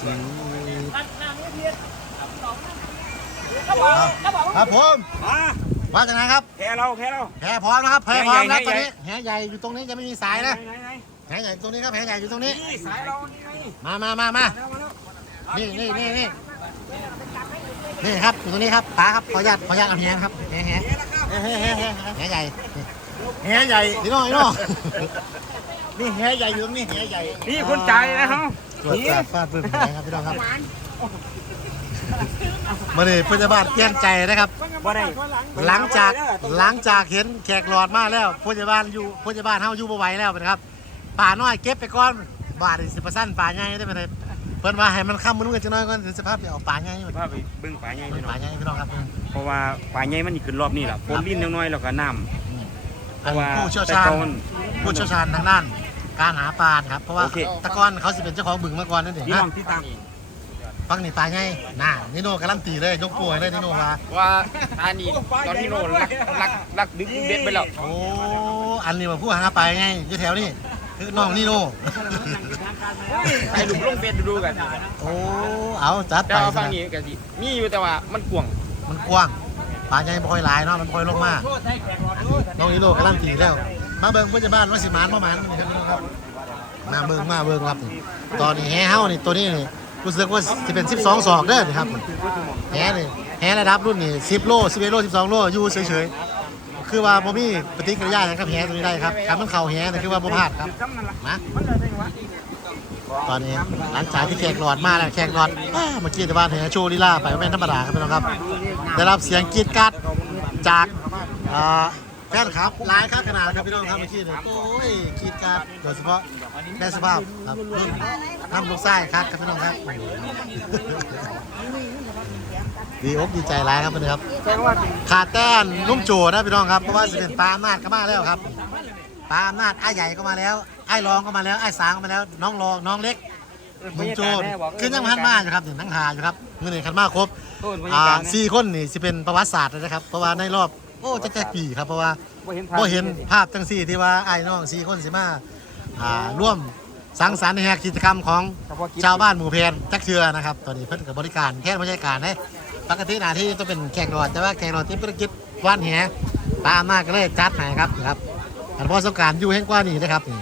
สีเขาบอกเขาบอกครับผมมาว่าจากไหนครับแพ้เราแพ้เราแพรพร้อมนะครับแพรพร้อมแล้วแหตอนใหญ่นี้แหใหญ่อยู่ตรงนี้ยังไม่มีสายนะไหนไหนแหใหญ่อยู่ตรงนี้ครับแหใหญ่อยู่ตรงนี้นี่สายเรานี่ไงมามามามาแล้วมาแล้วนี่นี่นี่นี่นี่ครับอยู่ตรงนี้ครับป๋าครับขออนุญาตขออนุญาตเอาแหครับแหแหแหแหแหแหแหใหญ่แหใหญ่นี่น้องนี่น้อง นี่แหใหญ่อยู่ตรงนี้แหใหญ่นี่คนจ่ายนะเขาตรวจจับฟาดปืนแหครับพี่น้องครับมาเลยพยาบาลเปลี่ยนใจนะครับบ่ได้หลังจากหลังจากเห็นแขกหลอดมาแล้วพยาบาลอยู่พยาบาลเฮาอยู่บ่ไหวแล้วนะครับป่าน้อยเก็บไปก่อนบาทสิบสั้นป่าใหญ่ได้ไหมครับเพิ่นว่าให้มันค้ำมันนู่นกันจะน้อยก่อนถึงสภาพไปเอาป่าใหญ่พาไปเบิ่งป่าใหญ่เป็พี่นน้อป่างใหญ่พี่น้องครับเพราะว่าป่าใหญ่มันนี่ขึ้นรอบนี้ล่ะฝนลิ้นน้อยๆแล้วก็น้ำเพอันราะว่าผู้เชี่ยวแต่ชาญก่อนผู้เชี่ยวชาญทางด้าน การหาปลาครับ เพราะว่าโอเคแตะกอนเขาสิเป็นเจ้าของบึงมาก่อนนั่นเองพี่นะน้องที่ตามฟังนี่ป่าใหญ่น่านิโน่การันตีเลยยกป่วยเลยนิโน่ว่าว่าอันนี้ตอนที่โน่นลักลักลักดึงเบ็ดไปแล้วโอ้อันนี้ว่าผู้หาปลาไงอยู่แถวนี้คือน้องนิโน่ให้ลุกลงเบ็ดดูกัน โอ้เอาจัดแต่ไปว่าซะฟังนี้ก็สิมีอยู่แต่ว่ามันกวางมันกว้างป่าใหญ่บ่ค่อยหลายเนาะมันบ่ค่อยลงมาน้องนิโน่การันตีแล้ว มาเบิ่งผู้ใหญ่บ้านว่าสิหมานบ่หมานนี่ครับพี่น้องครับมาเบิ่งมาเบิ่งครับนี่ตอนนี้แฮเฮานี่ตัวนี้นี่รู้สึกว่าสิเป็น 12ศอกเด้อนี่ครับแฮนี่แฮระดับรุ่นนี่10โล11โล12โลอยู่เฉยๆคือว่าบ่มีปฏิกิริยาหยังกับแฮตัวนี้ได้ครับคันมันเข้าแฮนี่คือว่าบ่พลาดครับนะตอนนี้หลังจากที่แขกหลอดมาแล้วแขกหลอดเมื่อกี้แต่ว่าแฮโชว์ลีลาไปบ่แม่ธรรมดาครับพี่น้องครับ ได้รับเสียงกรีดกราดจากอ่า แฟนคลับหลายครับขนาดครับพี่น้องครับเมื่อกี้เนี่ยโอ้ยกรีดกาดโดยเฉพาะแม่สภาพครับน้ำลูกไส้ครับครับพี่น้องครับ ดีอกดีใจหลายครับพี่น้องครับ ขาดแต้นนุ่มโจนะพี่น้องครับ เพราะว่าสิเป็นปลาอำนาจก็มาแล้วครับปลาอำนาจไอ้ใหญ่ก็มาแล้ว ไอ้รองก็มาแล้ว ไอ้สางก็มาแล้ว น้องรองน้องเล็กนุ่มโจคือยังพันมาอยู่ครับถึงนั่งหาอยู่ครับเงินเองคันมาครบโอ้ยบรรยาอ่ากาศนะสี่คนนี่สิเป็นประวัติศาสตร์เลยนะครับ เพราะว่าในรอบ โอ้จะแจกปีครับเพราะว่าบ่เห็นพอเห็นภาพจังสี่ที่ว่าไอ้น้องสี่คนสิมาอ่าร่วมสังสรรค์ในแหกกิจกรรมของชาวบ้านหมู่เพนจักเชือนะครับตอนนี้เพิ่นกับบริการแค่บริการให้ปกติหน้าที่ต้องเป็นแขกรอดแต่ว่าแขกรอดที่ภารกิจว่านแหตามมาก็เลยจัดให้ครับนะครับอันพอสงกรารอยู่แห่งกว่านี้นะครับนี่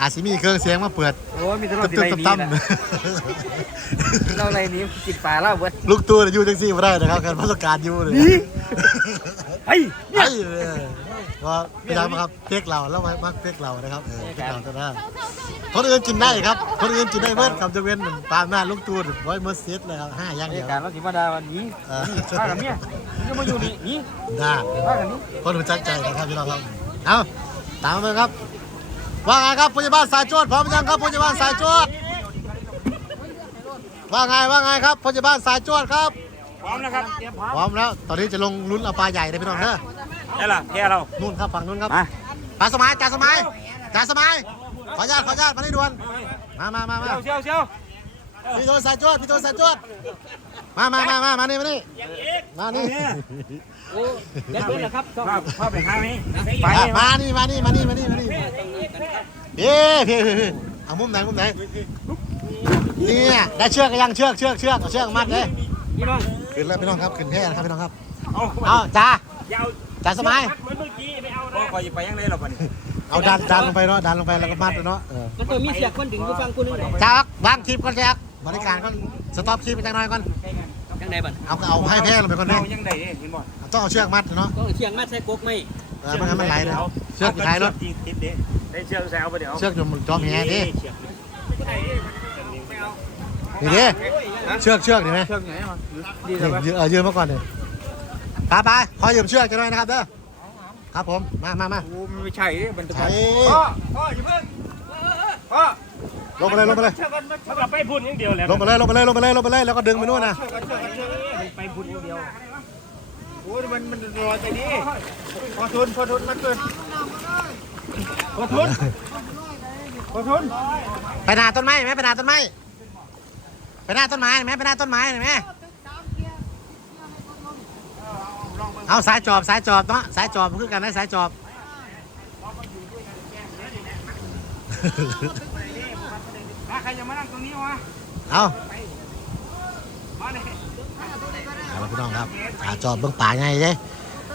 อาจสิมีเครื่องเสียงมาเปิดโอ้ยมีแต่รถตึ๊ที่บไรตึ๊บนี้ตั้มนะเราไรนี้กินปลาแล้วเบิดลูกตัวเนี่ยอยู่จังซี่ไม่ได้นะครับการพอสงกรารอยู่เลย เฮ้ยไอ้ก็พยายามครับเพียกเราแล้วมักเพียกเรานะครับเออเพียกเราจะได้คนอื่นกินได้ครับ คนอื่นกินได้เมื่อกับจะเว้นตามหน้าลูกตูดไว้เมื่อเซตเลยครับห้าอย่างบรรเดียยาวกาศเราสิมาดาวันนี้เออพากันเนี่ยนี่ก็มาอยู่นี่นี่ได้พากันนี่คนรู้จักใจนะครับพี่น้องครับเอาตามมาเลยครับว่าไงครับพยาบาลสายโจทย์พร้อมยังครับพยาบาลสายโจทย์ว่าไงว่าไงครับพยาบาลสายโจทย์ครับ พร้อมนะครับเตรียมพร้อมพร้อมแล้ว ตอนนี้จะลงลุ้นเอาปลาใหญ่เลยพี่น้องเด้อได้ล่ะแพ้เรานู่นครับฝั่งนู่นครับมาปลาสมัยจ่าสมัยจ่าสมัยขออนุญาตขออนุญาตมาได้ด่วนมามามามาเชียวเชียวพี่โทนสายจวดพี่โทนสายจวดมามามามามานี่มานี่มานี่เดี๋ยวเหรอครับพาพาไปหาไหมไปมามานี่มานี่มานี่มานี่มานี่เฮ้เฮ้เฮ้เอามุมไหนมุมไหนเนี่ยได้เชือกกันยังเชือกเชือกเชือกเอาเชือกมัดเลยพี่น้อง ขึ้นแล้วพี่น้องครับขึ้นแค่นะครับพี่น้องครับเอาเอาจ่าอยาวจ่าสมัย เหมือนเมื่อกี้ไม่เอานะ คอยไปยังไงหรอปะนี่เอาดันดันลงไปเนาะดันลงไปแล้วก็มัดเลยเนาะเออมันตัวมีเสียคนดึงกูฟังกูนึงจ้าวางคลิปก่อนแจ๊กบริการก่อนสต็อปคลิปไปจังหน่อยก่อนยังไงบัดเอาเอาให้แพ้ลงไปก่อนเอานี่ยังไงเห็นบ่ต้องเอาเชือกมัดเนาะก็เชียงมาใส่กกไม่เออไม่งั้นมันไหลเลยเชือกอยู่ท้ายรถติดเด้ได้เชือกแซวไปเดี๋ยวเชือกอยู่จอมแหดิเชือก นี่ดิเชือกเชือกเห็นไหมเชือกไหนมาดีนี่เลยยืมเออยืมมาก่อนดิไปไปขอยืมเชือกจะหน่อยนะครับเด้อครับผมมามามาโอ้มันไม่ใช่มันจะใช้พ่อพ่ออย่าเพิ่งพ่อลงไปเลยลงไปเลยเชือกกันมันกลับไปพุ่นอย่างเดียวแล้วลงไปเลยลงไปเลยลงไปเลยลงไปเลยแล้วก็ดึงไปนู่นนะไปพุ่นอย่างเดียวโอ้ยมันมันรอใจดีพอทุนพอทุนมันเกินพอทุนพอทุนไปหนาต้นไม้ไหมไปหนาต้นไม้ ไปหนาต้นไม้ไหมไปหนาต้นไม้เห็นไหมเอาสายจอบสายจอบเนาะสายจอบคือกันนะสายจอบใครจะมานั่งตรงนี้วะเอาแล้วพี่น้องครับหาจอบเบิ่งป่าไงเด้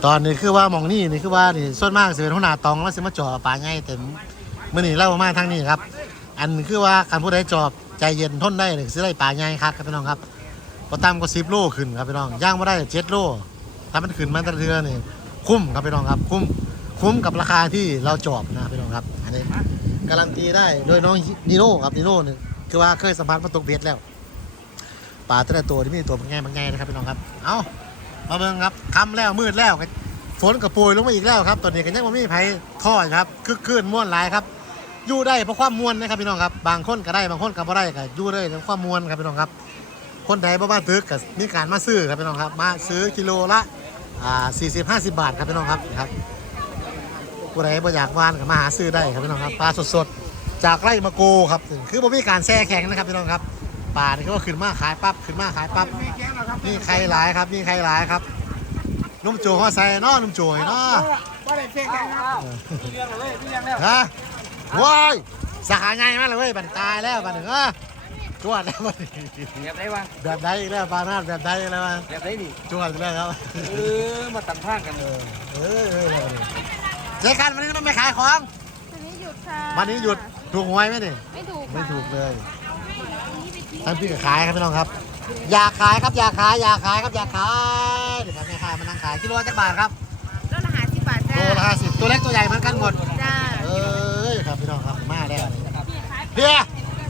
ตอนนี้คือว่าหมองนี่นี่คือว่านี่ส่วนมากสิเป็นหัวหน้าตองแล้วสิมาจอบป่าไงแต่มื้อนี้เล่ามาทางนี้ครับ อันคือว่าการผู้ใดจอบ ใจเย็นทนได้นี่สิได้ป่าไงครับครับพี่น้องครับบ่ต่ำกว่า10โลขึ้นครับพี่น้องย่างบ่ได้7โลถ้ามันขึ้นมาตะเทือนี่คุ้มครับพี่น้องครับ คุ้มคุ้มกับราคาที่เราจอบนะพี่น้องครับอันนี้การันตีได้โดยน้องนิโน่ครับนิโน่นี่คือว่าเคยสัมผัสมาตกเบ็ดแล้วปลาแต่ละตัวที่มีตัวบางไงบางไงนะครับพี่น้องครับเอามาเบิ่งครับค่ำแล้วมืดแล้วฝนกับโปรยลงมาอีกแล้วครับตอนนี้ก็ยังไม่มีไผ่ท่อดครับคือคลื่นม่วนหลายครับ อยู่ได้เพราะความม่วนนะครับพี่น้องครับบางคนก็ได้บางคนก็บ่ได้ก็อยู่ได้เพราะความม่วนครับพี่น้องครับ คนใดบ่บ้านตึกก็มีการมาซื้อครับพี่น้องครับ มาซื้อกิโลละอ่า40 50บาทครับพี่น้องครับครับผู้ใดบ่อยากวานก็มาหาซื้อได้ครับพี่น้องครับปลาสดๆจากไร่มะโกครับคือบ่มีการแช่แข็งนะครับพี่น้องครับปลานี่ก็ขึ้นมาขายปั๊บขึ้นมาขายปั๊บนี่ใครหลายครับนี่ใครหลายครับนุ่มโจเขาใส่เนาะนุ่มโจยเนาะว่าได้เพียงแค่ครับมีเรื่องเลยมีเรื่องแล้วฮะ ว้ายสาขาใหญ่มากเลยเว้ยบันตายแล้วบันหนึ่งเออจวดแล้วบัดนี้เรียบได้วะแบบใดอีกแล้วปลาหน้าแบบใดอีกแล้ววะเรียบได้ดิจวดอีกแล้วครับเออมาตัดทางกันเออเออเออเออเจอกันวันนี้ต้องไปขายของวันนี้หยุดค่ะวันนี้หยุดถูกหวยไหมนี่ไม่ถูกไม่ค่ะถูกเลยท่านพี่ก็ขายครับพี่น้องครับ อยากขายครับอยากขายอยากขายครับอยากขายเดี๋ยวแม่ขายมานั่งขายกิโลละจักบาทครับรถละหาสิบบาทจ้าโลละห้าสิ เพีย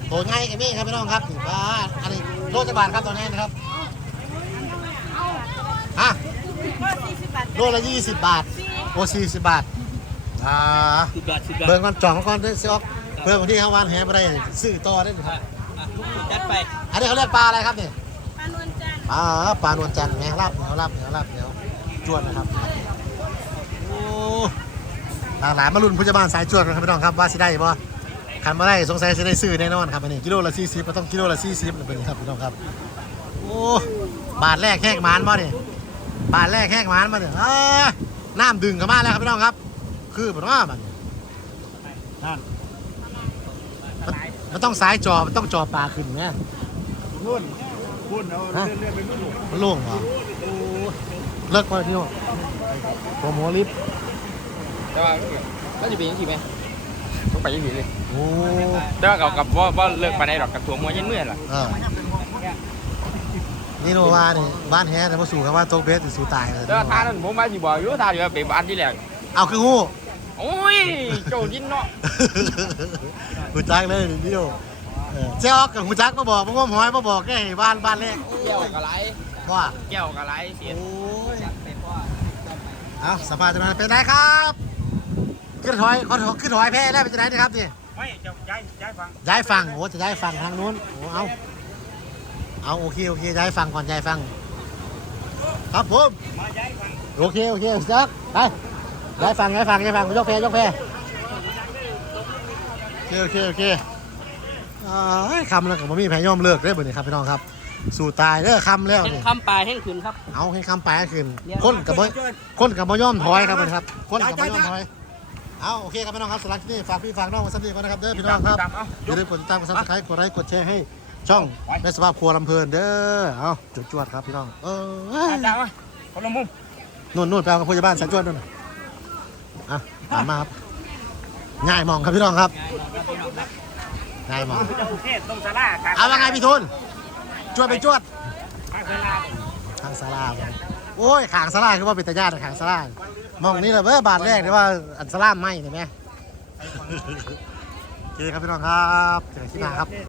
โตง่ายกับมี่ครับพี่น้องครับถือว่าอันนี้โลจักบาทครับตัวนี้นะครับฮะก็สี่สิบบาทโลละยี่สิบบาทโอสี่สิบบาทอ่าสุดยอดสุดยอดเบิ่งก่อนจ่องก่อนได้ซื้อออกเพื่อนคนที่เขาวานแหไปได้ซื้อต่อได้เลยครับอะจัดไป อันนี้เขาเรียกปลาอะไรครับเนี่ยปลานวลจันทร์ปลาปลานวลจันทร์แมงลาบเหนียวลาบเหนียวลาบเหนียวจวดนะครับโอ้หลากหลายมาลุ้นผู้จัดบ้านสายจวดกันครับพี่น้องครับว่าสิได้บ่ คันมาได้สงสัยสิได้ซื้อแน่นอนครับอันนี้กิโลละ40ก็ต้องกิโลละ40เลยเป็นครับพี่น้องครับโอ้บาทแรกแหกหมานบ่เนี่ยบาทแรกแหกหมานบ่เนี่ยอ้าน้ำดึงเข้ามาแล้วครับพี่น้องครับ คือบ่ว่ามันนั่นมันมันต้องสายจอมันต้องจอปลาขึ้นแม่นู่นคุณเอาเลื่อนเลื่อนไปนู่นมันโล่งเหรอโอ้เลิกไปพี่โน่โปรโมลิฟต์แต่ว่าก็จะเป็นยังไงไหม ต้องไปยังไงเลยโอ้แต่ว่ากับกับว่าว่าเลิกไปได้หรอกกับตัวมวยยันเมื่อยล่ะเออนี่โนว่านี่บ้านแฮแต่มาสู่กับว่าโต๊ะเบสสู่ตายเลยแต่ว่าท่านั้นผมมาสิบอกอยู่ท่าอยู่ว่าเป็นบ้านที่แรกเอาคืองูโอ้ยโจยินเนาะหูจักเลยนี่โนเออเจ้าออกกับหูจักมาบอกมาว่าหอยมาบอกแกให้บ้านบ้านแรกแก้วกะไรว่าแก้วกะไรเสียโอ้ยเอาสภาพจะมาเป็นไงครับ ขึ้นถอยขอถอยขึ้นถอยแพ้ได้เป็นจะไหนนะครับนี่ไม่จะย้ายย้ายฟังย้ายฝั่งโอ้จะย้ายฝั่งทางนู้นโอ้เอาเอาโอเคโอเคย้ายฝั่งก่อนย้ายฝั่งครับผมมาย้ายฟังโอเคโอเคจักไปย้ายฝั่งย้ายฝั่งย้ายฝั่งยกแพยกแพโอเคโอเคโอเคอ่าคำแล้วกับมีแพย่อมเลิกได้อบ่นี่ครับพี่น้องครับ สู่ตายเด้อคำแล้วแห้งนี่คำปลายแห้งขืนครับเอาให้คำไปขึ้นคนกับบ่คนกับบ่ย่อมถอยครับพี่ครับคนกับบ่ย่อมถอย เอาโอเคครับพี่น้องครับสำหรับที่นี่ฝากพี่ฝากน้องไว้สักนิดก่อนนะครับเด้อพี่น้องครับตามเอาอย่าลืมกดติดตามกดซับสไครต์กดไลค์กดแชร์ให้ ช่องแม่สภาพครัวลำเพลินเด้อเอาจวดจวดๆครับพี่น้องเออจ้ามาคนละมุมนู่นนู่นไปเอากับผู้ใหญ่บ้านสันจวดนู่นอะตามมาครับง่ายมองครับพี่น้องครับง่ายมองจะผูกเทศตรงศาลาการเอาว่าไงพี่ทุนจวดไปจวดข้างศาลาขางสาราบ่โอ้ยขางสาราคือว่าเป็นตาญาติขางสารา มองนี่แหละเว้ยบาทแรกที่ว่าอันสลามไหมเห็นไหมโอเคครับพี่น้องครับเจอกันที่หน้าครับ